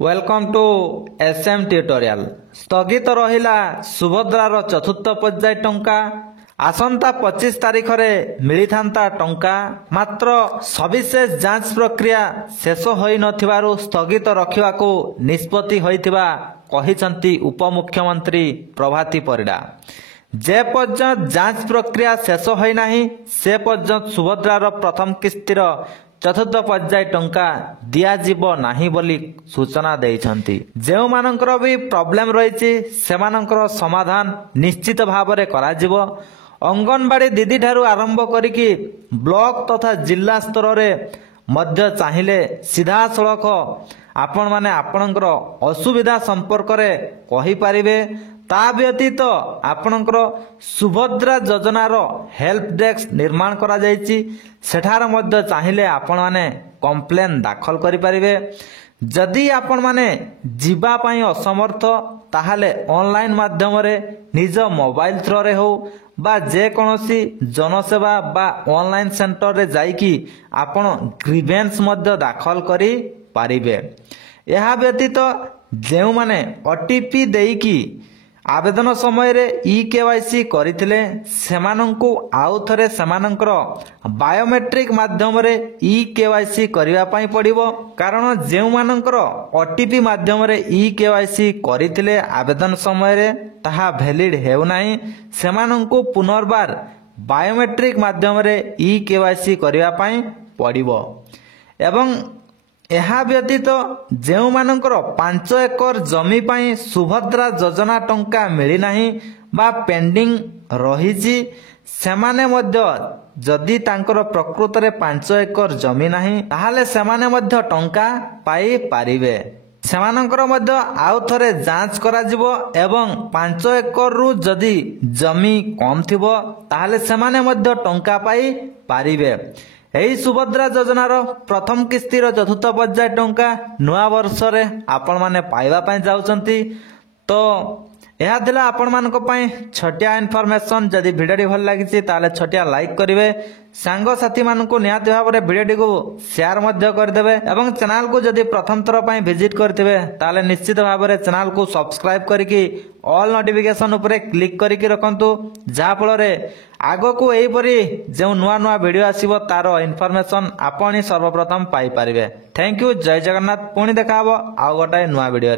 Welcome to SM tutorial. स्थगित रहिला सुभद्रार चतुर्थ पर्याय टंका आसंता 25 तारिख रे मिलिथांता टंका मात्र सविशेष जांच प्रक्रिया शेष होई नथिबारु स्थगित रखिबाकू निष्पत्ति होइथिबा कहिसंती उपमुख्यमंत्री प्रभाती परिडा। जे पर्यंत जांच प्रक्रिया शेष होई नाही से पर्यंत सुभद्रार प्रथम किस्तीर चतुर्थ पर्याय टंका दियाजिब नाही बोली सूचना देइछंती। जेउ मानकर भी प्रॉब्लम रहिछि सेमानकर समाधान निश्चित भाबरे कराजिबो। अंगनवाड़ी दीदी ठारू आरंभ करिकि ब्लॉक तथा जिला स्तर रे मध्य चाहिले सीधा सड़क आपण माने आपणकर असुविधा संपर्क रे कहि पारिबे। ता व्यतीत आपणकर सुभद्रा योजनार हेल्प डेस्क निर्माण करा जायछि सेठार मध्य चाहिले आपण माने कंप्लेन दाखल करि पारिबे। जदि आपण माने जीवा पई असमर्थ ताहाले ऑनलाइन माध्यम रे निज मोबाइल थ्रो रे हो बा जे कोनोसी जनसेवा बा ऑनलाइन सेंटर रे जाईकी आपण ग्रीवेंस मध्य दाखल करि पारिबे। यह व्यतीत जेउ माने ओटीपी देईकी आवेदन समय रे ई-केवाईसी करिथिले सेमानंकु आउ थरे सेमानंकर बायोमेट्रिक माध्यम रे ई-केवाईसी करिवा पई पड़िबो। कारण जेउ मानंकर ओटीपी माध्यम रे ई-केवाईसी करिथिले आवेदन समय रे ताहा वैलिड हेउ नाही सेमानंकु पुनर्बार बायोमेट्रिक माध्यम रे ई-केवाईसी करिवा पई पड़िबो। एवं एहा व्यतीत जेउ मानकर 5 एकर जमी पई सुभद्रा योजना टंका मिली नाही बा पेंडिंग रहिछि सेमाने मध्य जदि तांकर प्रकृत रे 5 एकर जमी नाही ताहाले सेमाने मध्य टंका पाई पारिबे। सेमानकर मध्य आउ थरे जांच करा जिवो एवं 5 एकर रु जदि जमी कम थिबो ताहाले सेमाने मध्य टंका पाई पारिबे। एही सुभद्रा योजनार प्रथम किस्तीर चतुर्थ पर्याय टंका नुआ वर्ष रे आपण माने पाइबा पई जाउचंती। तो यह थिला आपण मानको पई छोटिया इन्फॉर्मेशन। जदि वीडियो भल लागिछि ताले छोटिया लाइक करिवे, सांग साथी मानको निहाती भाबरे वीडियो को शेयर मध्य कर देबे एवं चैनल को जदि प्रथम थर पई विजिट करथिबे ताले निश्चित भाबरे चैनल को सब्सक्राइब करिकि ऑल नोटिफिकेशन उपरे क्लिक करिकि रखंतु जा फल रे आगो को एही परी जे नुआ नुआ वीडियो आसीबो तारो इन्फॉर्मेशन आपण सर्वप्रथम पाई पारिबे। थैंक यू, जय जगन्नाथ। पुणी देखा हबो आउ गोटाए नुआ वीडियो।